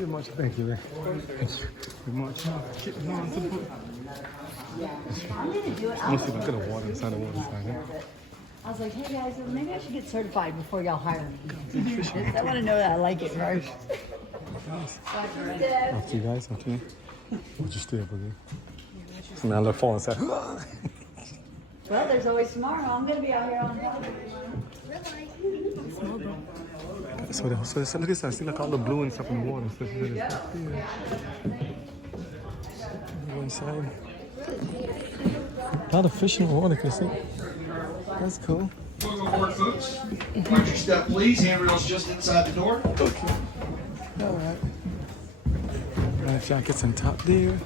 very much. Thank you very much. I'm gonna do it. I'm gonna see if I got a water inside the water side. I was like, hey guys, maybe I should get certified before y'all hire me. I want to know that I like it first. After you guys, after you. Would you stay up with me? So now they're falling aside. Well, there's always tomorrow. I'm gonna be out here on So look at that. See like all the blue and stuff in the water. So go inside. A lot of fish in the water, can you see? That's cool. Watch your step, please. Handrail's just inside the door. Okay. All right. Life jackets on top there.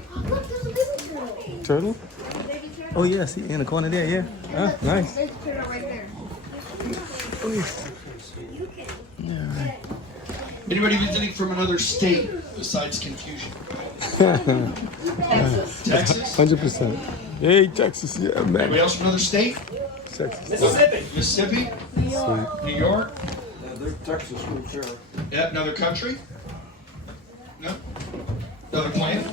Turtle? Oh yeah, see in the corner there, yeah. Ah, nice. There's a turtle right there. Yeah, right. Anybody visiting from another state besides confusion? Texas? 100%. Hey, Texas, yeah, man. Anybody else from another state? Texas. Mississippi? Sweet. New York? Yeah, they're Texas for sure. Yeah, another country? No? Another planet?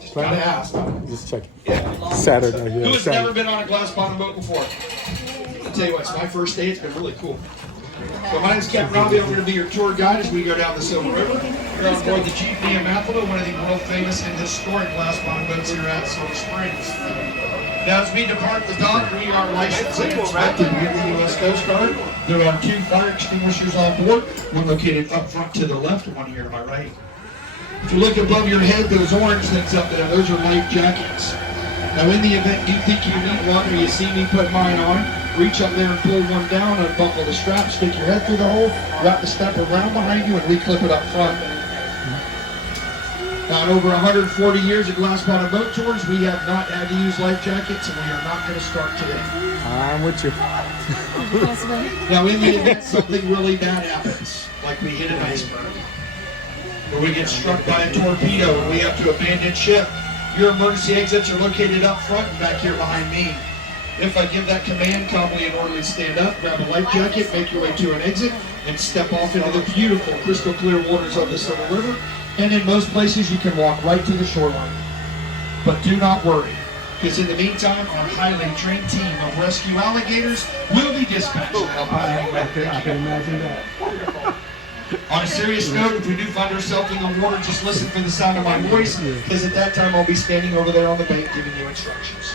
Just Gotta ask. Just checking. Yeah. Saturday, yeah. Who has Saturday. never been on a glass bottom boat before? I'll tell you what, it's my first day. It's been really cool. So my name's Captain Robbie. I'm going to be your tour guide as we go down the Silver River. We're on board the GP Immaculate, one of the world famous and historic glass bottom boats here at Silver Springs. Now, as we depart the dock, we are licensed and inspected with the U.S. Coast Guard. There are 2 fire extinguishers on board, one located up front to the left and one here to my right. If you look above your head, those orange things up there, those are life jackets. Now, in the event you think you need one or you see me put mine on, reach up there and pull one down, unbuckle the strap, stick your head through the hole, wrap the step around behind you, and reclip it up front. Now, in over 140 years of glass bottom boat tours, we have not had to use life jackets, and we are not going to start today. I'm with you. Now, in the event something really bad happens, like we hit an iceberg, or we get struck by a torpedo and we have to abandon ship, your emergency exits are located up front and back here behind me. If I give that command, calmly and orderly stand up, grab a life jacket, make your way to an exit, and step off into the beautiful crystal clear waters of the Silver River. And in most places, you can walk right to the shoreline. But do not worry, because in the meantime, our highly trained team of rescue alligators will be dispatched. I can imagine that. On a serious note, if we do find ourselves in the water, just listen for the sound of my voice, because at that time I'll be standing over there on the bank giving you instructions.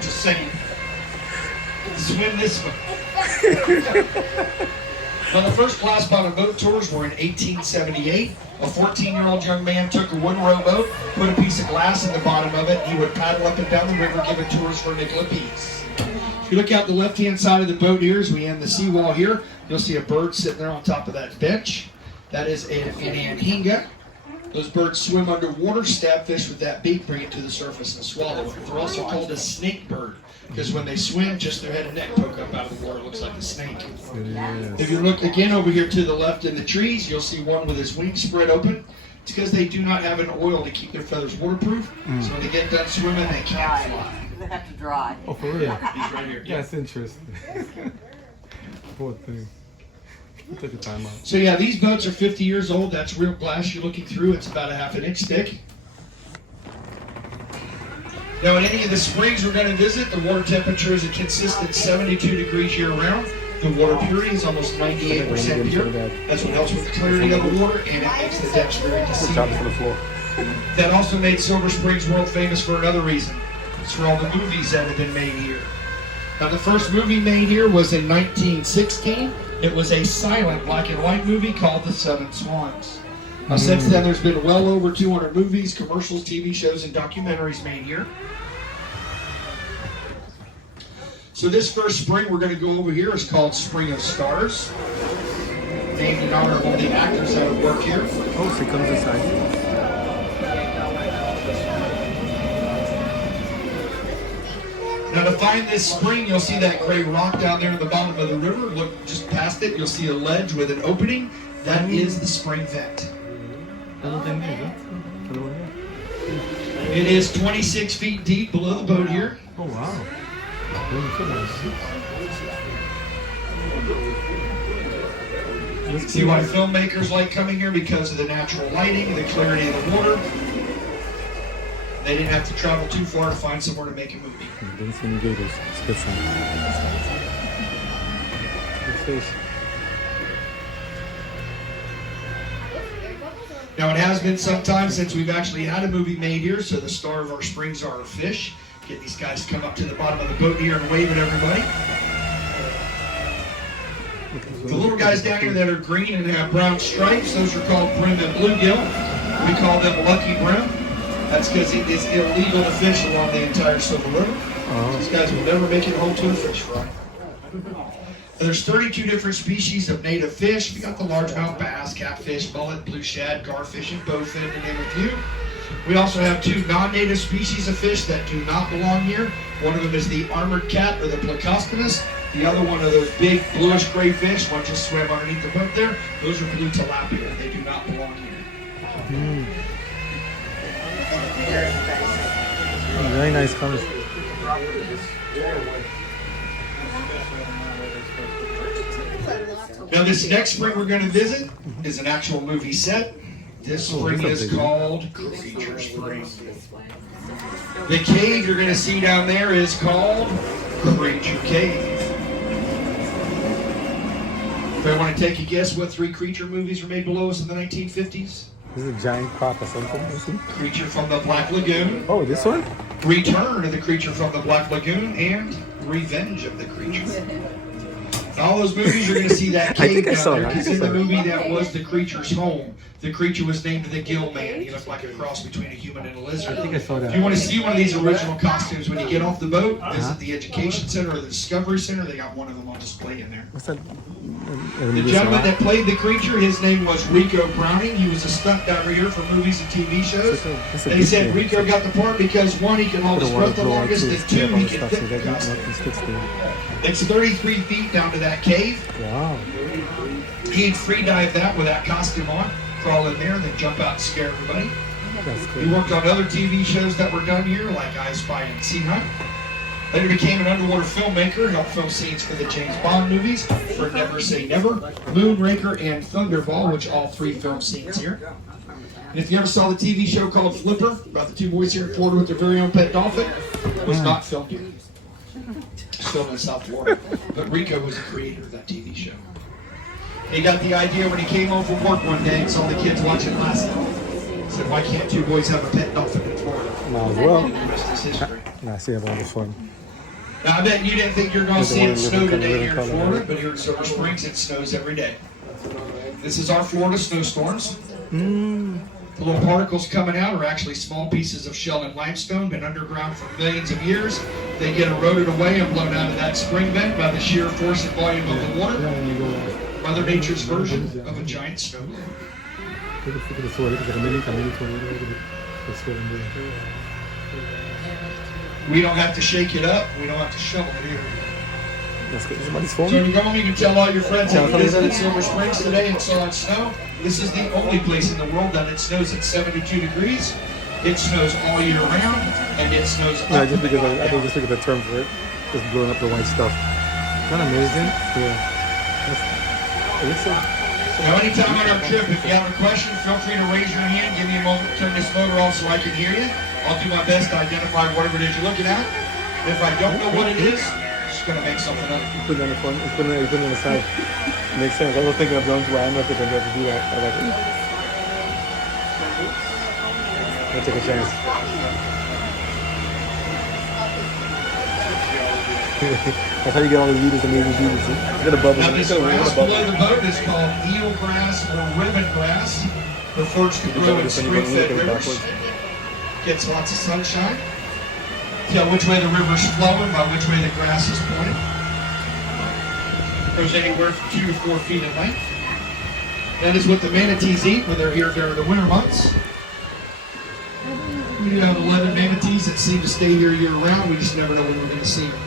Just saying. Swim this way. Now, the first glass bottom boat tours were in 1878. A 14-year-old young man took a wooden rowboat, put a piece of glass in the bottom of it, and he would paddle up and down the river giving tours for a nickel apiece. If you look out the left-hand side of the boat here, as we end the seawall here, you'll see a bird sitting there on top of that bench. That is an anhinga. Those birds swim underwater, stab fish with that beak, bring it to the surface and swallow it. They're also called a snake bird, because when they swim, just their head and neck poke up out of the water. It looks like a snake. Yes. If you look again over here to the left in the trees, you'll see one with his wings spread open. It's because they do not have an oil to keep their feathers waterproof, so when they get done swimming, they can't fly. They have to dry. Oh, for real? He's right here. That's interesting. Poor thing. You took the time out. So yeah, these boats are 50 years old. That's real glass you're looking through. It's about a ½ inch thick. Now, in any of the springs we're going to visit, the water temperature is a consistent 72 degrees year-round. The water purity is almost 98% pure. That's what helps with the clarity of the water, and it makes the depths very deceiving. That also made Silver Springs world famous for another reason. It's for all the movies that have been made here. Now, the first movie made here was in 1916. It was a silent black and white movie called The Seven Swans. Now, since then, there's been well over 200 movies, commercials, TV shows, and documentaries made here. So this first spring we're going to go over here is called Spring of Stars, named in honor of all the actors that have worked here. Oh, she comes inside. Now, to find this spring, you'll see that gray rock down there in the bottom of the river. Look just past it, you'll see a ledge with an opening. That is the spring vent. It is 26 feet deep below the boat here. Oh, wow. See why filmmakers like coming here? Because of the natural lighting, the clarity of the water. They didn't have to travel too far to find somewhere to make a movie. Didn't see any gators. It's a good sign. Good fish. Now, it has been some time since we've actually had a movie made here, so the star of our springs are our fish. Get these guys to come up to the bottom of the boat here and wave at everybody. The little guys down here that are green and have brown stripes, those are called brim and bluegill. We call them lucky brim. That's because it is illegal to fish along the entire Silver River. These guys will never make it home to a fish fry. There's 32 different species of native fish. We got the largemouth bass, catfish, mullet, blue shad, garfish, and bowfin, to name a few. We also have 2 non-native species of fish that do not belong here. One of them is the armored cat, or the Plecostomus. The other one of those big bluish-gray fish, one just swam underneath the boat there. Those are blue tilapia. They do not belong here. Very nice colors. Now, this next spring we're going to visit is an actual movie set. This spring is called Creature Spring. The cave you're going to see down there is called Creature Cave. If I want to take a guess, what 3 creature movies were made below us in the 1950s? This is a giant croc or something. Creature from the Black Lagoon, Oh, this one? Return of the Creature from the Black Lagoon, and Revenge of the Creature. In all those movies, you're going to see that I cave think I down saw there, that. because in the movie that was the creature's home, the creature was named the Gill Man. He looked like a cross between a human and a lizard. I think I saw that. If you want to see one of these original costumes when you get off the boat, visit the Education Center or the Discovery Center. They got one of them on display in there. What's that? The gentleman that played the creature, his name was Rico Browning. He was a stunt director for movies and TV shows. They said Rico got the part because 1, he can hold his breath the longest, and 2, he can fit the costume. It's 33 feet down to that cave. Wow. He'd free dive that with that costume on, crawl in there, then jump out and scare everybody. That's He cool. worked on other TV shows that were done here, like I Spy and Sea Hunt. Later became an underwater filmmaker, helped film scenes for the James Bond movies, for Never Say Never, Moonraker, and Thunderball, which all 3 film scenes here. And if you ever saw the TV show called Flipper, about the 2 boys here in Florida with their very own pet dolphin, it was not filmed here. It's filmed in South Florida. But Rico was the creator of that TV show. He got the idea when he came home from work one day and saw the kids watching Lassie. He said, why can't 2 boys have a pet dolphin in Florida? Might as well. The rest is history. I see that one before. Now, I bet you didn't think you're going to see it snow Living today here in color. Florida, but here in Silver Springs, it snows every day. This is our Florida snowstorms. The little particles coming out are actually small pieces of shell and limestone, been underground for millions of years. They get eroded away and blown out of that spring bed by the sheer force and volume of the water. Mother Nature's version of a giant snow globe. We don't have to shake it up. We don't have to shovel it either. That's good. Somebody's So phone? when you go home, you can tell all your friends that you visited Silver Springs today and saw it snow. This is the only place in the world that it snows at 72 degrees. It snows all year round, and it snows up. Yeah, just because I think just look at the term for it. Just blowing up the white stuff. Isn't that amazing? Yeah. It looks like... Now, anytime on our trip, if you have a question, feel free to raise your hand. Give me a moment to turn this motor off so I can hear you. I'll do my best to identify whatever it is you're looking at. If I don't know what it is, I'm just going to make something up. Put it on the front, put it on the side. Makes sense. I was thinking of blowing to I'm not thinking to do that. I like it. I'll take a chance. That's how you get all the leaders and amazing leaders. You got a bubble. Now, this grass below the boat is called eel grass or ribbon grass. Prefers to grow in spring-fed rivers. Gets lots of sunshine. Tell which way the river's flowing by which way the grass is pointing. Goes anywhere from 2 to 4 feet in length. That is what the manatees eat when they're here during the winter months. We have 11 manatees that seem to stay here year-round. We just never know when we're going to see them.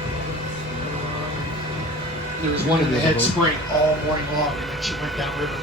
There was one in the head spring all morning long, and then she went downriver.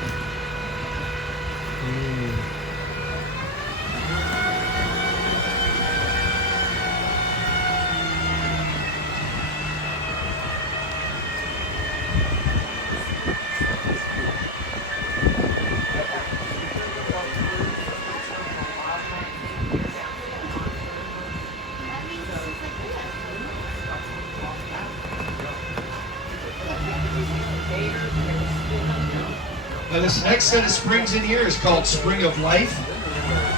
Now this next set of springs in here is called Spring of Life.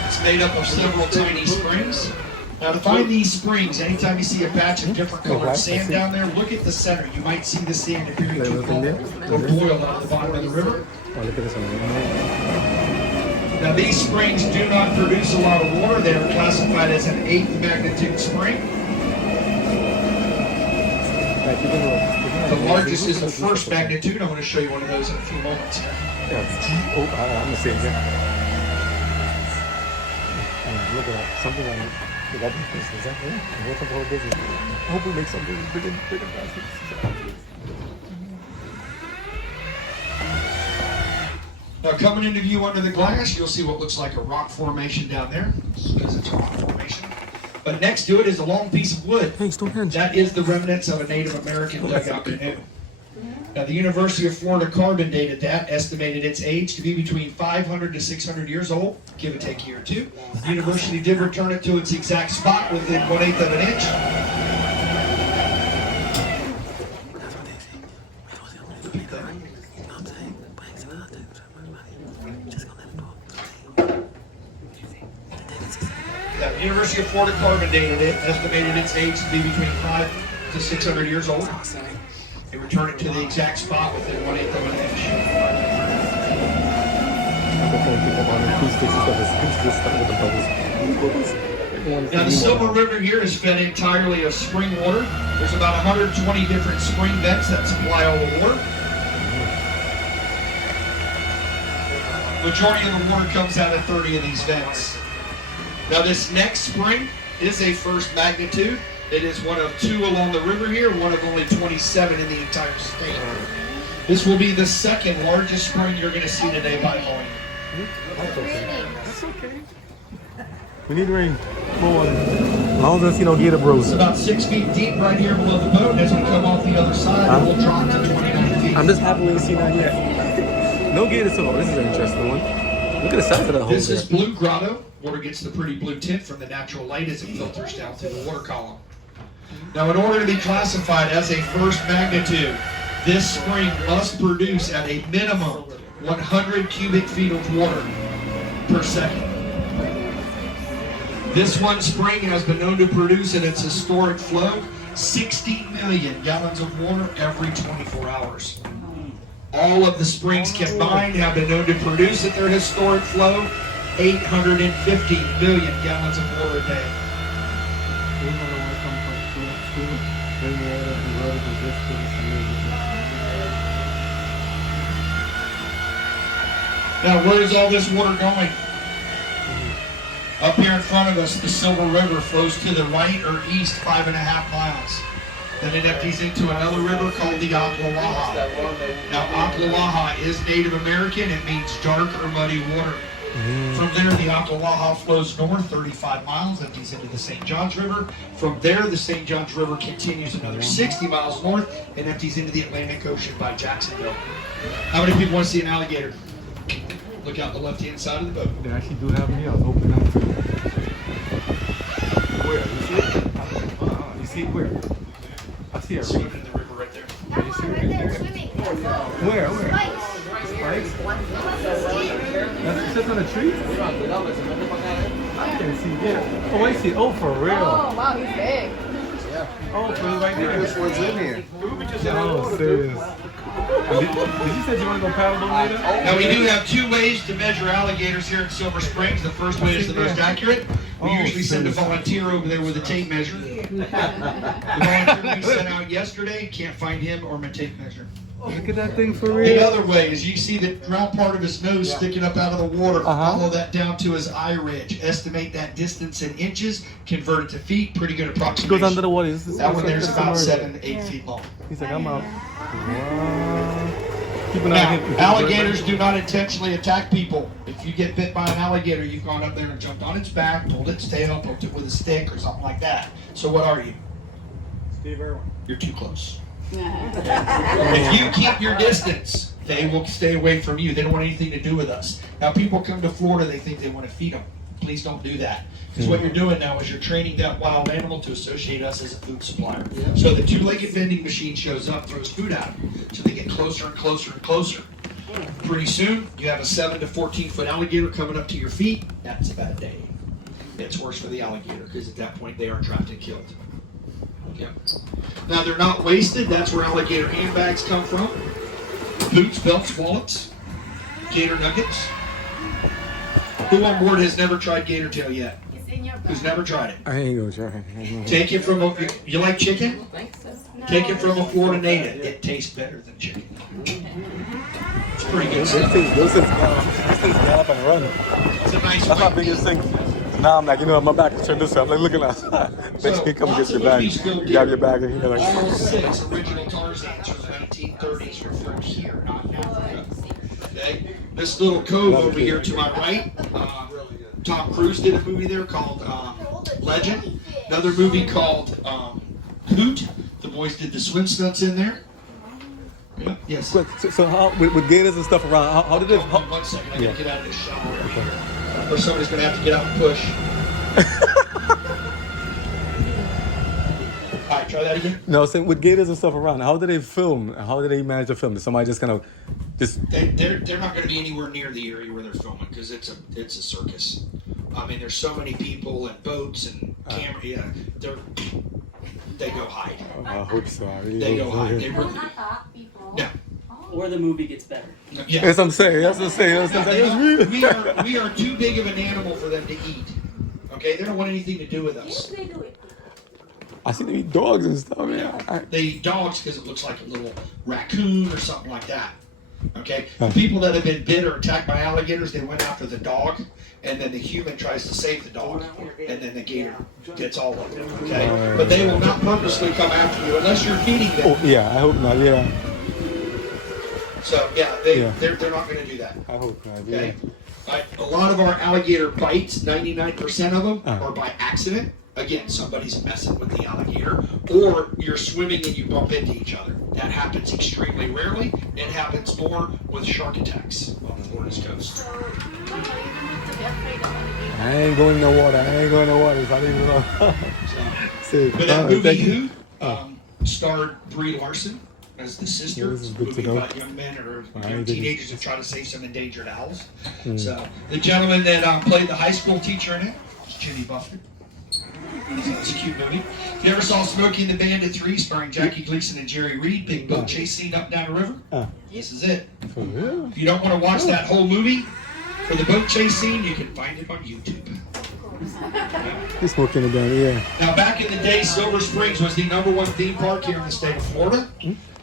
It's made up of several tiny springs. Now to find these springs, anytime you see a patch of different colored sand down there, look at the center. You might see the sand appearing to fall or boil out of the bottom of the river. Oh, look at this one. Now these springs do not produce a lot of water. They are classified as an 8th magnitude spring. The largest is the 1st magnitude. I'm going to show you one of those in a few moments here. Yeah, oh, I'm going to say it again. Look at that. Something like that. Is that real? What's the whole business? I hope we make something bigger faster. Now coming into view under the glass, you'll see what looks like a rock formation down there, because it's a rock formation. But next to it is a long piece of wood. Hey, Stonehenge. That is the remnants of a Native American dugout canoe. Now the University of Florida carbon dated that, estimated its age to be between 500 to 600 years old, give or take a year or two. The university did return it to its exact spot within 1/8 of an inch. The University of Florida carbon dated it, estimated its age to be between 500 to 600 years old. They returned it to the exact spot within 1/8 of an inch. Now the Silver River here is fed entirely of spring water. There's about 120 different spring vents that supply all the water. Majority of the water comes out of 30 of these vents. Now this next spring is a 1st magnitude. It is one of 2 along the river here, one of only 27 in the entire state. This will be the 2nd largest spring you're going to see today by volume. That's okay. We need rain. More water. As long as you know, Gator Bros. It's about 6 feet deep right here below the boat. As we come off the other side, it will drop to 29 feet. I'm just happy we see that yet. No Gator so. This is an interesting one. Look at the size of that hole. This is Blue Grotto. Water gets the pretty blue tint from the natural light as it filters down through the water column. Now, in order to be classified as a 1st magnitude, this spring must produce at a minimum 100 cubic feet of water per second. This one spring has been known to produce at its historic flow 60 million gallons of water every 24 hours. All of the springs combined have been known to produce at their historic flow 850 million gallons of water a day. Now, where is all this water going? Up here in front of us, the Silver River flows to the right or east 5.5 miles. Then it empties into another river called the Ocklawaha. Now, Ocklawaha is Native American. It means dark or muddy water. From there, the Ocklawaha flows north 35 miles, empties into the St. Johns River. From there, the St. Johns River continues another 60 miles north and empties into the Atlantic Ocean by Jacksonville. How many people want to see an alligator? Look out the left-hand side of the boat. They actually do have me. I was hoping not to. Where? You see it? You see it where? I see it. Swimming in the river right there. Can you see it? Where? Spikes? That's sitting on a tree? I can't see. Yeah. Oh, I see. Oh, for real. Oh, wow, he's big. Oh, for right there. This one's in here. Oh, serious. Did you say you want to go paddle them later? Now, we do have 2 ways to measure alligators here in Silver Springs. The first way is the most accurate. We usually send a volunteer over there with a tape measure. The volunteer we sent out yesterday, can't find him or my tape measure. Look at that thing for The real. other way is you see the round part of his nose sticking up out of the water. Follow that down to his eye ridge. Estimate that distance in inches. Convert it to feet. Pretty good approximation. Goes under the water. That one there's about 7 to 8 feet long. He's like, I'm out. Wow. Keep an eye Now, on him. alligators do not intentionally attack people. If you get bit by an alligator, you've gone up there and jumped on its back, pulled its tail, poked it with a stick or something like that. So what are you? Steve Irwin. You're too close. If you keep your distance, they will stay away from you. They don't want anything to do with us. Now, people come to Florida, they think they want to feed them. Please don't do that. Because what you're doing now is you're training that wild animal to associate us as a food supplier. So the 2-legged vending machine shows up, throws food out. So they get closer and closer and closer. pretty soon, you have a 7 to 14 foot alligator coming up to your feet. That's a bad day. It's worse for the alligator because at that point they are trapped and killed. Yep. Now they're not wasted. That's where alligator handbags come from. Boots, belts, wallets, gator nuggets. Who on board has never tried gator tail yet? Who's never tried it? I ain't gonna try. Take it from you like chicken? Take it from a Florida native. It tastes better than chicken. It's pretty good stuff. This is get up and run. It's a nice That's my weight. biggest thing. Now I'm like, my back is turned this way. I'm like looking outside. Bitch, you come and get your bag. You grab your bag and you're like. All 6 original Tarzans from the 1930s were filmed here, not in Africa. Okay? This little cove over here to my right, Tom Cruise did a movie there called Legend. Another movie called Hoot. The boys did the swim stunts in there. Yep. Yes. So how with gators and stuff around? How did it? Hold on 1 second. I gotta get out of this shower right here. Or somebody's gonna have to get out and push. All right, try that again. No, so with gators and stuff around, how do they film? How do they manage to film? Did somebody just kind of just? They're not going to be anywhere near the area where they're filming because it's a circus. I mean, there's so many people and boats and camera. Yeah, they go hide. I hope so. They go hide. They really do. No. Or the movie gets better. Yeah. That's what I'm saying. That's what I'm saying. We are too big of an animal for them to eat. Okay, they don't want anything to do with us. I see them eat dogs and stuff. Yeah. They eat dogs because it looks like a little raccoon or something like that. Okay, the people that have been bit or attacked by alligators, they went after the dog, and then the human tries to save the dog, and then the gator gets all of it. Okay, but they will not purposely come after you unless you're feeding them. Oh yeah, I hope not. Yeah. So yeah, they're not going to do that. I hope not. Yeah. Okay, a lot of our alligator bites, 99% of them are by accident. Again, somebody's messing with the alligator, or you're swimming and you bump into each other. That happens extremely rarely. It happens more with shark attacks on Florida's coast. I ain't going in the water. I ain't going in the water. So I don't even know. But that movie Who starred Brie Larson as the sister. Yeah, this is good to movie know. about young men or I teenagers that try to save some endangered owls. So the gentleman that played the high school teacher in it is Jimmy Buffett. So it's a cute movie. If you ever saw Smokey and the Bandit 3 starring Jackie Gleason and Jerry Reed, big boat chase scene up down the river, this is it. For real? If you don't want to watch that whole movie for the boat chase scene, you can find it on YouTube. He's smoking it down. Yeah. Now, back in the day, Silver Springs was the #1 theme park here in the state of Florida.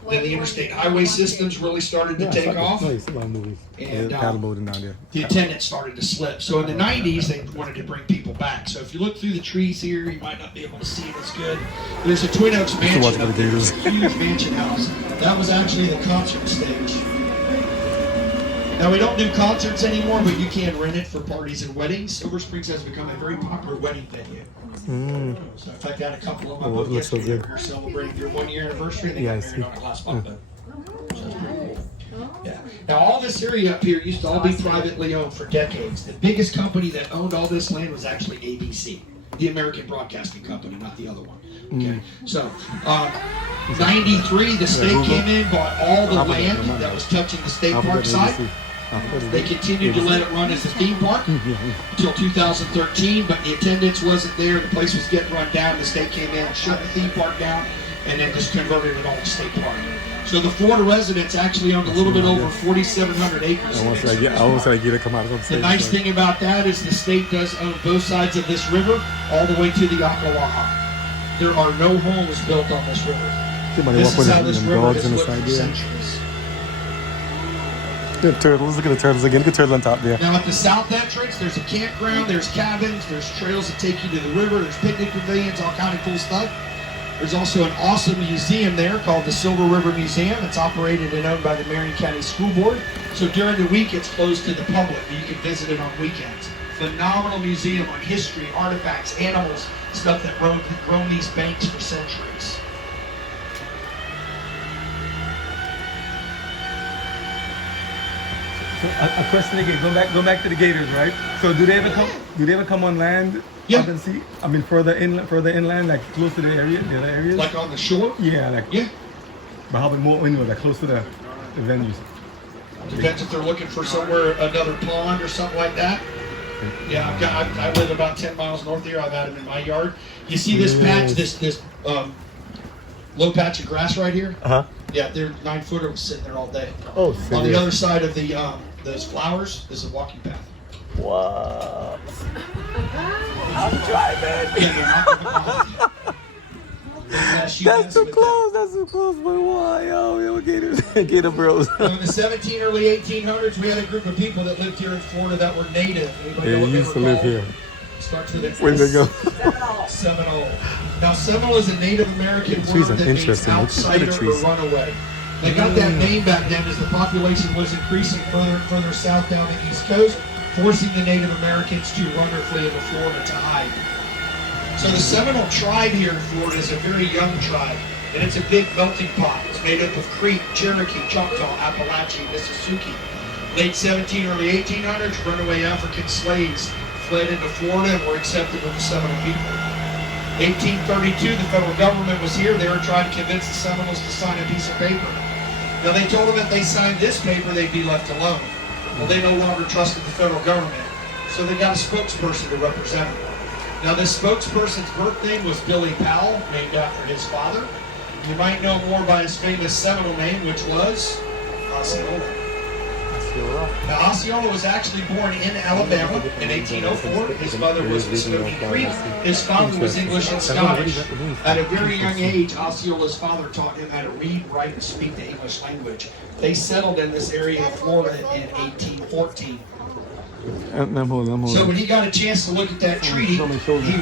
Then the interstate highway systems really started to take off. Nice. A lot of movies. And, paddleboarding down there. The attendance started to slip. So in the 90s, they wanted to bring people back. So if you look through the trees here, you might not be able to see it as good. There's a Twin Oaks mansion watch up the there. gators. It's a huge mansion house. That was actually the concert stage. Now we don't do concerts anymore, but you can rent it for parties and weddings. Silver Springs has become a very popular wedding venue. So in fact, I had a couple of my boat looks so yesterday. good. We're celebrating your 1 year anniversary, and they got married on a glass bunk bed. So it's pretty cool. Yeah. Now all this area up here used to all be privately owned for decades. The biggest company that owned all this land was actually ABC, the American Broadcasting Company, not the other one. Okay. So 93, the state came in, bought all the land that was touching the state park site. They continued to let it run as a theme park until 2013, but the attendance wasn't there. The place was getting run down. The state came in and shut the theme park down and then just converted it all to state park. So the Florida residents actually own a little bit over 4,700 acres. I almost said I get it come out. The nice thing about that is the state does own both sides of this river all the way to the Ocklawaha. There are no homes built on this river. This is how this river has looked for centuries. The turtles. Look at the turtles again. Look at the turtle on top there. Now at the south entrance, there's a campground, there's cabins, there's trails that take you to the river, there's picnic pavilions, all kind of cool stuff. There's also an awesome museum there called the Silver River Museum. It's operated and owned by the Marion County School Board. So during the week, it's closed to the public, but you can visit it on weekends. Phenomenal museum on history, artifacts, animals, stuff that roamed these banks for centuries. So a question again. Go back to the gators, right? So do they ever come on land? Yeah. Up and see? I mean, further inland, like close to the other areas. Like on the shore? Yeah, like. Yeah. But how about more inland, like close to the venues? Depends if they're looking for somewhere, another pond or something like that. Yeah, I live about 10 miles north of here. I've had them in my yard. You see this patch, this low patch of grass right here? Yeah, their 9-footer was sitting there all day. Oh, On serious? the other side of the those flowers is a walking path. What? I'm driving. That's too close. That's too close. But why? Yo, get it, bros. So in the early 1800s, we had a group of people that lived here in Florida that were native. Anybody know They what they used to were live called? here. Starts with an Where'd they go? Seminole. Now, Seminole is a Native American She's word an that means interesting look. outsider Look at the or trees. runaway. They got that name back then as the population was increasing further south down the East Coast, forcing the Native Americans to run or flee into Florida to hide. So the Seminole tribe here in Florida is a very young tribe, and it's a big melting pot. It's made up of Creek, Cherokee, Choctaw, Appalachian, Mississippi. Late 1700s, early 1800s, runaway African slaves fled into Florida and were accepted with the Seminole people. 1832, the federal government was here. They were trying to convince the Seminoles to sign a piece of paper. Now they told them if they signed this paper, they'd be left alone. Well, they no longer trusted the federal government, so they got a spokesperson to represent them. Now this spokesperson's birth name was Billy Powell, named after his father. You might know more by his famous Seminole name, which was Osceola. Now, Osceola was actually born in Alabama in 1804. His mother was Muskogee Creek. His father was English and Scottish. At a very young age, Osceola's father taught him how to read, write, and speak the English language. They settled in this area of Florida in 1814. So when he got a chance to look at that treaty, he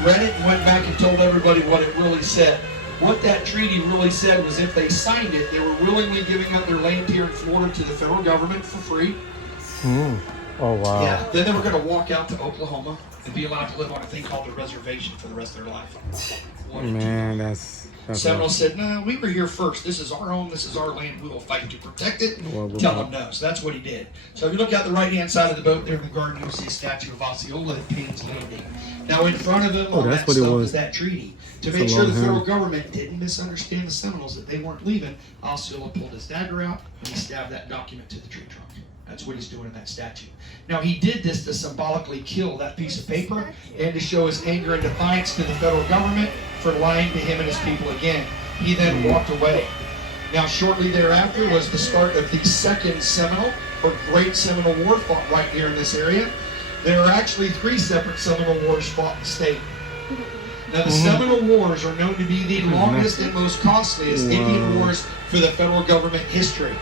read it and went back and told everybody what it really said. What that treaty really said was if they signed it, they were willingly giving up their land here in Florida to the federal government for free. Oh, wow. Yeah, then they were going to walk out to Oklahoma and be allowed to live on a thing called a reservation for the rest of their life. Man, that's Seminole said, no, we were here first. This is our home. This is our land. We will fight to protect it. Tell them no. So that's what he did. So if you look out the right-hand side of the boat there in the garden, you'll see a statue of Osceola at Payne's Landing. Now in front of him on that stuff is that treaty. To make sure the federal government didn't misunderstand the Seminoles, that they weren't leaving, Osceola pulled his dagger out and he stabbed that document to the tree trunk. That's what he's doing in that statue. Now he did this to symbolically kill that piece of paper and to show his anger and defiance to the federal government for lying to him and his people again. He then walked away. Now shortly thereafter was the start of the Second Seminole or Great Seminole War fought right here in this area. There are actually 3 separate Seminole Wars fought in the state. Now the Seminole Wars are known to be the longest and most costliest Indian wars for the federal government history.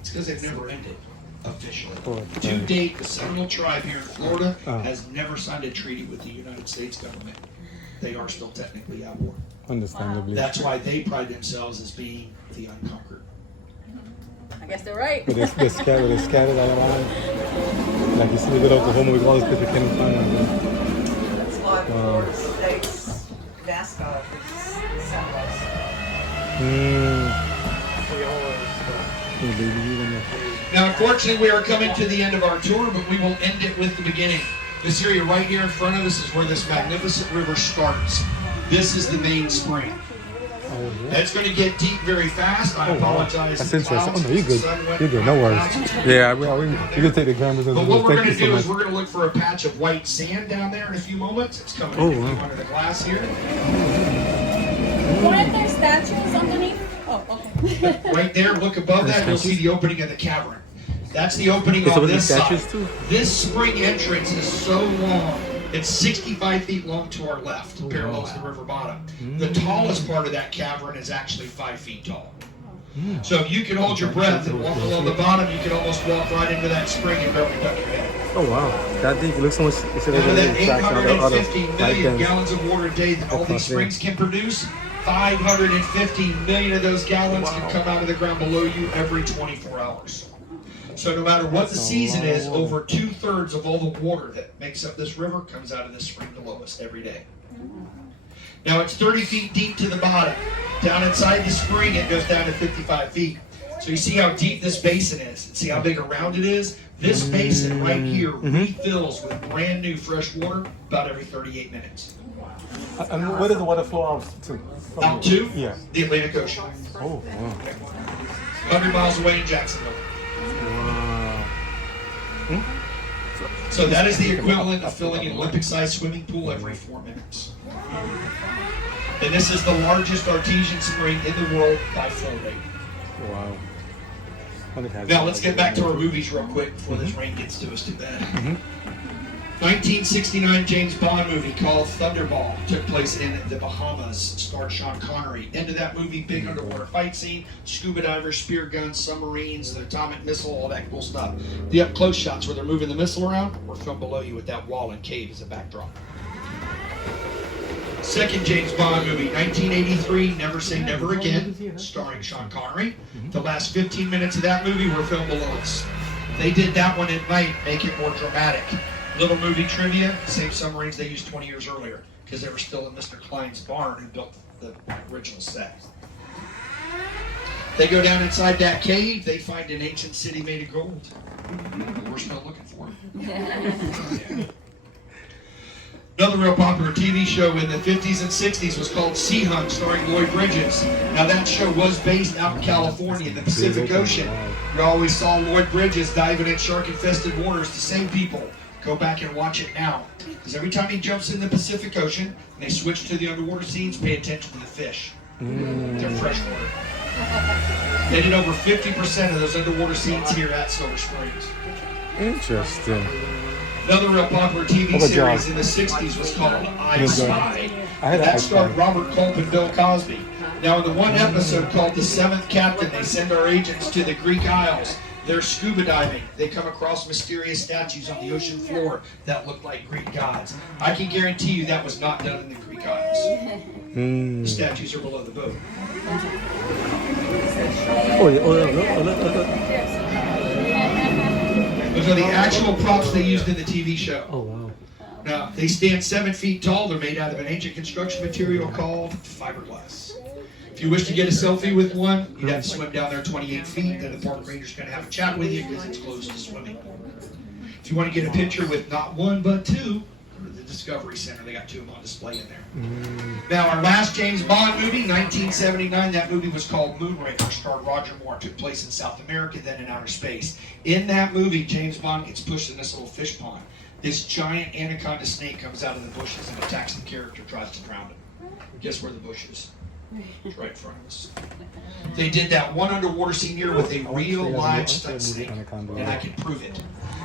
It's because they've never ended. Officially. To date, the Seminole tribe here in Florida has never signed a treaty with the United States government. They are still technically at war. understandably. That's why they pride themselves as being the unconquered. I guess they're right. But they're scattered all around. Like you see a bit of Oklahoma with all the places we can't find them. That's why the Florida State's mascot is Seminoles. Now, unfortunately, we are coming to the end of our tour, but we will end it with the beginning. This area right here in front of us is where this magnificent river starts. This is the main spring. That's going to get deep very fast. I apologize. That's interesting. Oh, no, you're good. You're good. No worries. Yeah, we can take the cameras. But what we're going to do is we're going to look for a patch of white sand down there in a few moments. It's coming under the glass here. Weren't there statues underneath? Oh, okay. Right there, look above that, you'll see the opening of the cavern. That's the opening on this side. This spring entrance is so long. It's 65 feet long to our left, parallels the river bottom. The tallest part of that cavern is actually 5 feet tall. So if you can hold your breath and walk along the bottom, you can almost walk right into that spring and barely duck your head. Oh wow, that deep. It looks so much. Out of that 850 million gallons of water a day that all these springs can produce, 550 million of those gallons can come out of the ground below you every 24 hours. So no matter what the season is, over 2/3 of all the water that makes up this river comes out of this spring below us every day. Now it's 30 feet deep to the bottom. Down inside the spring, it goes down to 55 feet. So you see how deep this basin is. See how big around it is? This basin right here refills with brand new fresh water about every 38 minutes. And where does the water flow out to? Out to? Yeah. The Atlantic Ocean. Oh, wow. 100 miles away in Jacksonville. Wow. So that is the equivalent of filling an Olympic-sized swimming pool every 4 minutes. And this is the largest artesian spring in the world by flow rate. Wow. Now let's get back to our movies real quick before this rain gets to us too bad. 1969 James Bond movie called Thunderball took place in the Bahamas, starred Sean Connery. End of that movie, big underwater fight scene, scuba divers, spear guns, submarines, the atomic missile, all that cool stuff. The up close shots where they're moving the missile around were filmed below you with that wall and cave as a backdrop. Second James Bond movie, 1983, Never Say Never Again, starring Sean Connery. The last 15 minutes of that movie were filmed below us. They did that one at night, make it more dramatic. Little movie trivia, same submarines they used 20 years earlier, because they were still in Mr. Klein's barn who built the original set. They go down inside that cave, they find an ancient city made of gold. We're still looking for it. Yeah. Another real popular TV show in the 50s and 60s was called Sea Hunt, starring Lloyd Bridges. Now that show was based out in California in the Pacific Ocean. You always saw Lloyd Bridges diving in shark-infested waters. The same people. Go back and watch it now. Because every time he jumps in the Pacific Ocean, and they switch to the underwater scenes, pay attention to the fish. They're freshwater. They did over 50% of those underwater scenes here at Silver Springs. Interesting. Another real popular TV series in the 60s was called I Spy. That starred Robert Culp and Bill Cosby. Now in the one episode called The Seventh Captain, they send our agents to the Greek Isles. They're scuba diving. They come across mysterious statues on the ocean floor that look like Greek gods. I can guarantee you that was not done in the Greek Isles. The statues are below the boat. Those are the actual props they used in the TV show. Oh, wow. Now, they stand 7 feet tall. They're made out of an ancient construction material called fiberglass. If you wish to get a selfie with one, you'd have to swim down there 28 feet. Then the park ranger's going to have a chat with you because it's closed to swimming. If you want to get a picture with not one but two, go to the Discovery Center. They got 2 of them on display in there. Now, our last James Bond movie, 1979, that movie was called Moonraker, starred Roger Moore. Took place in South America, then in outer space. In that movie, James Bond gets pushed in this little fish pond. This giant anaconda snake comes out of the bushes and attacks the character, tries to drown him. Guess where the bush is? It's right in front of us. They did that one underwater scene here with a real live stunt snake, and I can prove it.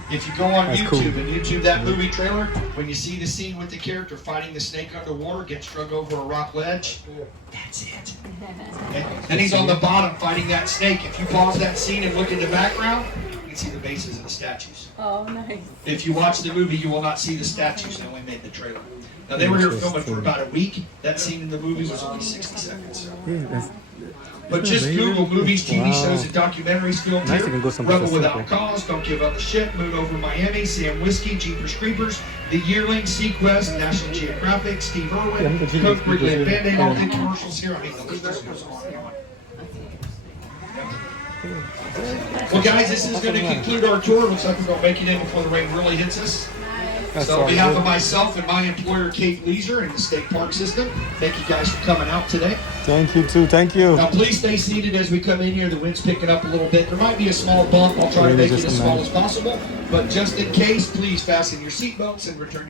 If you go on YouTube and YouTube that movie trailer, when you see the scene with the character fighting the snake underwater, gets drug over a rock ledge, that's it. And then he's on the bottom fighting that snake. If you pause that scene and look in the background, you can see the bases of the statues. Oh, nice. If you watch the movie, you will not see the statues. They only made the trailer. Now, they were here filming for about a week. That scene in the movie was only 60 seconds. But just Google movies, TV shows, and documentaries filmed here. Rebel Without Cause, Don't Give Up the Ship, Moon Over Miami, Sam Whiskey, Jeepers Creepers, The Yearling, Sequest, National Geographic, Steve Irwin, Coke, Wrigley, and Band-Aid, all the commercials here. I mean, the list just goes on and on. Well, guys, this is going to conclude our tour. Looks like we're going to make it in before the rain really hits us. So on behalf of myself and my employer, Kate Leeser, and the state park system, thank you guys for coming out today. Thank you, too. Thank you. Now, please stay seated as we come in here. The wind's picking up a little bit. There might be a small bump. I'll try to make it as small as possible. But just in case, please fasten your seatbelts and return